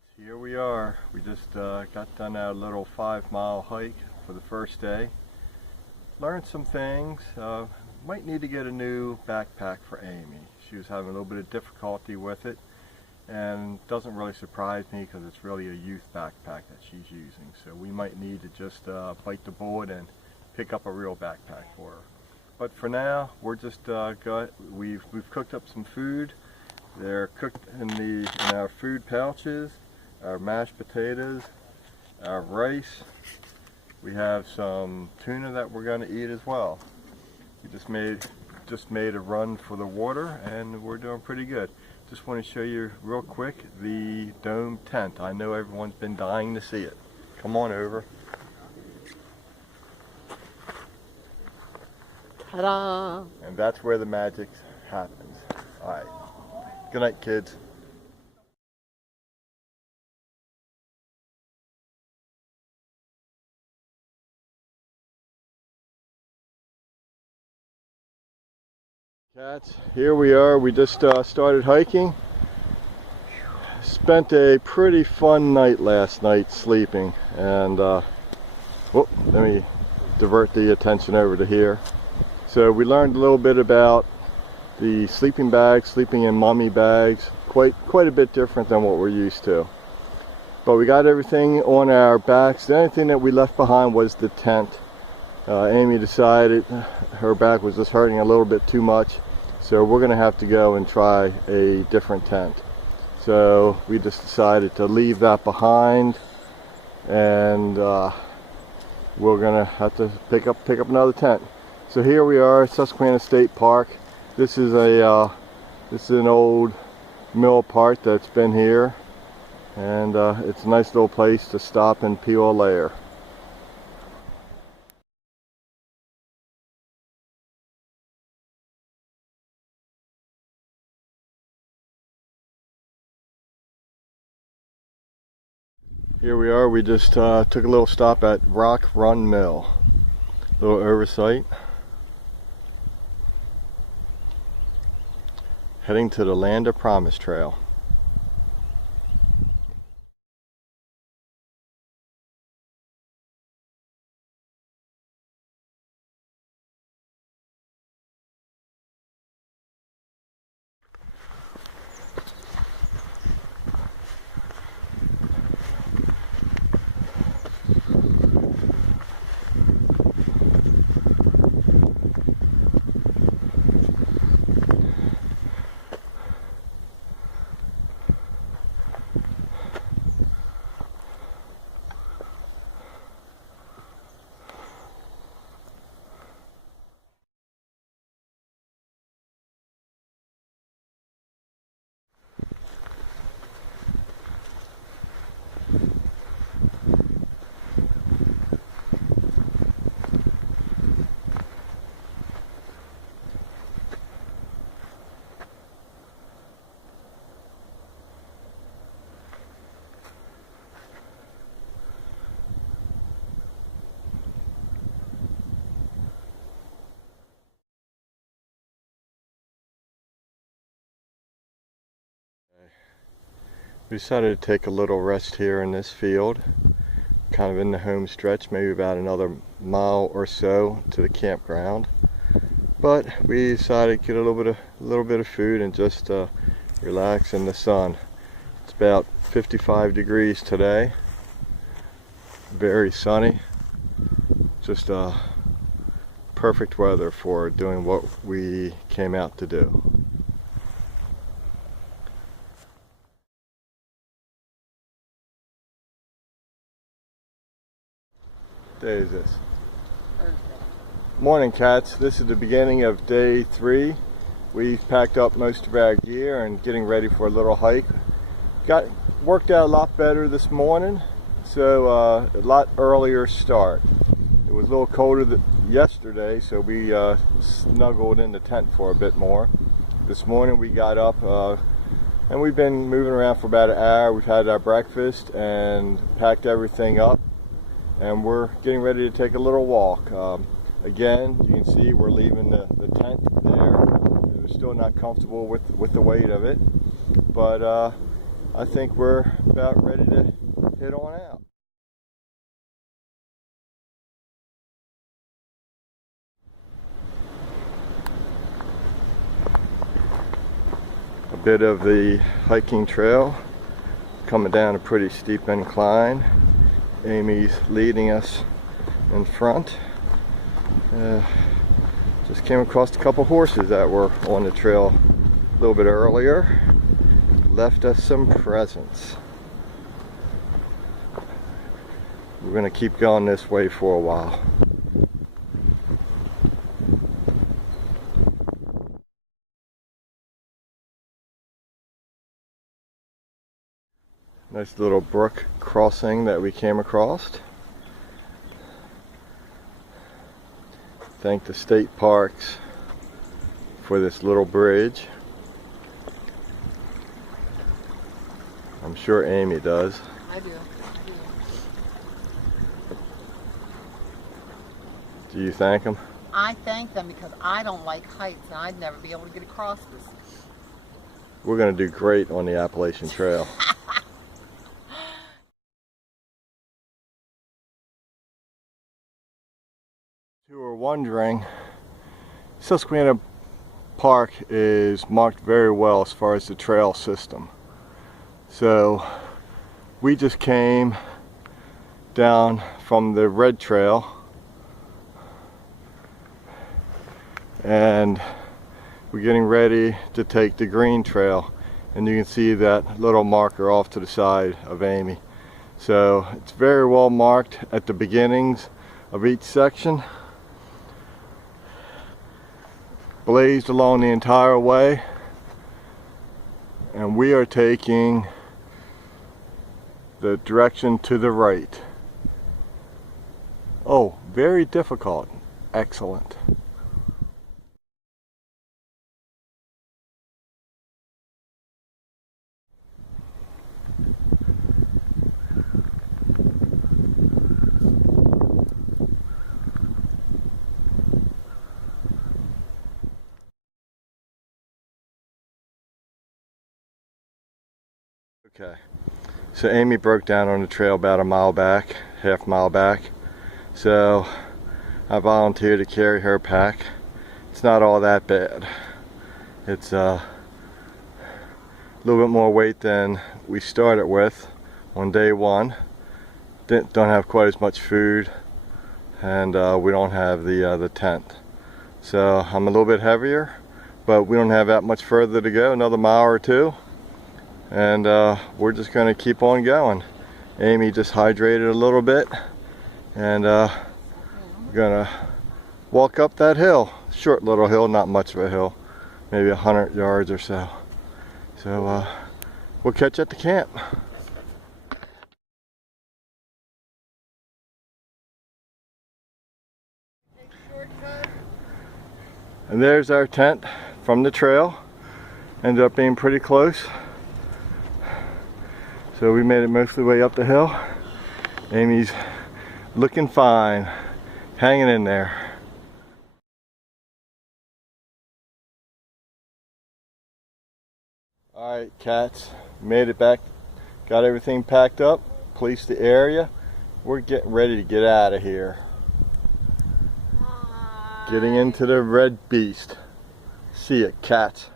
Cats, here we are. We just got done our little 5-mile hike for the first day. Learned some things. Might need to get a new backpack for Amy. She was having a little bit of difficulty with it, and doesn't really surprise me because it's really a youth backpack that she's using. So we might need to just bite the bullet and pick up a real backpack for her. But for now, we're just we've cooked up some food. They're cooked in our food pouches, our mashed potatoes, our rice. We have some tuna that we're going to eat as well. We just made a run for the water, and we're doing pretty good. Just want to show you real quick the dome tent. I know everyone's been dying to see it. Come on over. Ta-da! And that's where the magic happens. All right. Good night, kids. Cats, here we are. We just started hiking. Spent a pretty fun night last night sleeping, and let me divert the attention over to here. So we learned a little bit about the sleeping bags, sleeping in mummy bags, quite a bit different than what we're used to. But we got everything on our backs. The only thing that we left behind was the tent. Amy decided her back was just hurting a little bit too much, so we're going to have to go and try a different tent. So we just decided to leave that behind, and we're going to have to pick up another tent. So here we are at Susquehanna State Park. This is an old mill part that's been here, and it's a nice little place to stop and peel a layer. Here we are. We just took a little stop at Rock Run Mill. Little oversight. Heading to the Land of Promise Trail. We decided to take a little rest here in this field, kind of in the home stretch, maybe about another mile or so to the campground. But we decided to get a little bit of food and just relax in the sun. It's about 55 degrees today, very sunny, just perfect weather for doing what we came out to do. What day is this? Thursday. Morning, cats. This is the beginning of day 3. We've packed up most of our gear and getting ready for a little hike. Worked out a lot better this morning, so a lot earlier start. It was a little colder yesterday, so we snuggled in the tent for a bit more. This morning we got up and we've been moving around for about an hour. We've had our breakfast and packed everything up, and we're getting ready to take a little walk. Again, you can see we're leaving the tent there. We're still not comfortable with the weight of it, but I think we're about ready to head on out. A bit of the hiking trail, coming down a pretty steep incline. Amy's leading us in front. Just came across a couple horses that were on the trail a little bit earlier. Left us some presents. We're going to keep going this way for a while. Nice little brook crossing that we came across. Thank the state parks for this little bridge. I'm sure Amy does. I do. Do you thank them? I thank them because I don't like heights and I'd never be able to get across this. We're going to do great on the Appalachian Trail. If you were wondering, Susquehanna Park is marked very well as far as the trail system. So we just came down from the red trail and we're getting ready to take the green trail, and you can see that little marker off to the side of Amy. So it's very well marked at the beginnings of each section, blazed along the entire way, and we are taking the direction to the right. Oh, very difficult. Excellent. Okay, so Amy broke down on the trail about a mile back, half mile back. So I volunteered to carry her pack. It's not all that bad. It's a little bit more weight than we started with on day one. Don't have quite as much food, and we don't have the tent. So I'm a little bit heavier, but we don't have that much further to go, another mile or two. And we're just going to keep on going. Amy just hydrated a little bit, and we're going to walk up that hill. Short little hill, not much of a hill, maybe 100 yards or so. So we'll catch you at the camp. And there's our tent from the trail. Ended up being pretty close. So we made it most of the way up the hill. Amy's looking fine, hanging in there. Alright, cats, made it back, got everything packed up, policed the area. We're getting ready to get out of here. Getting into the red beast. See ya, cats.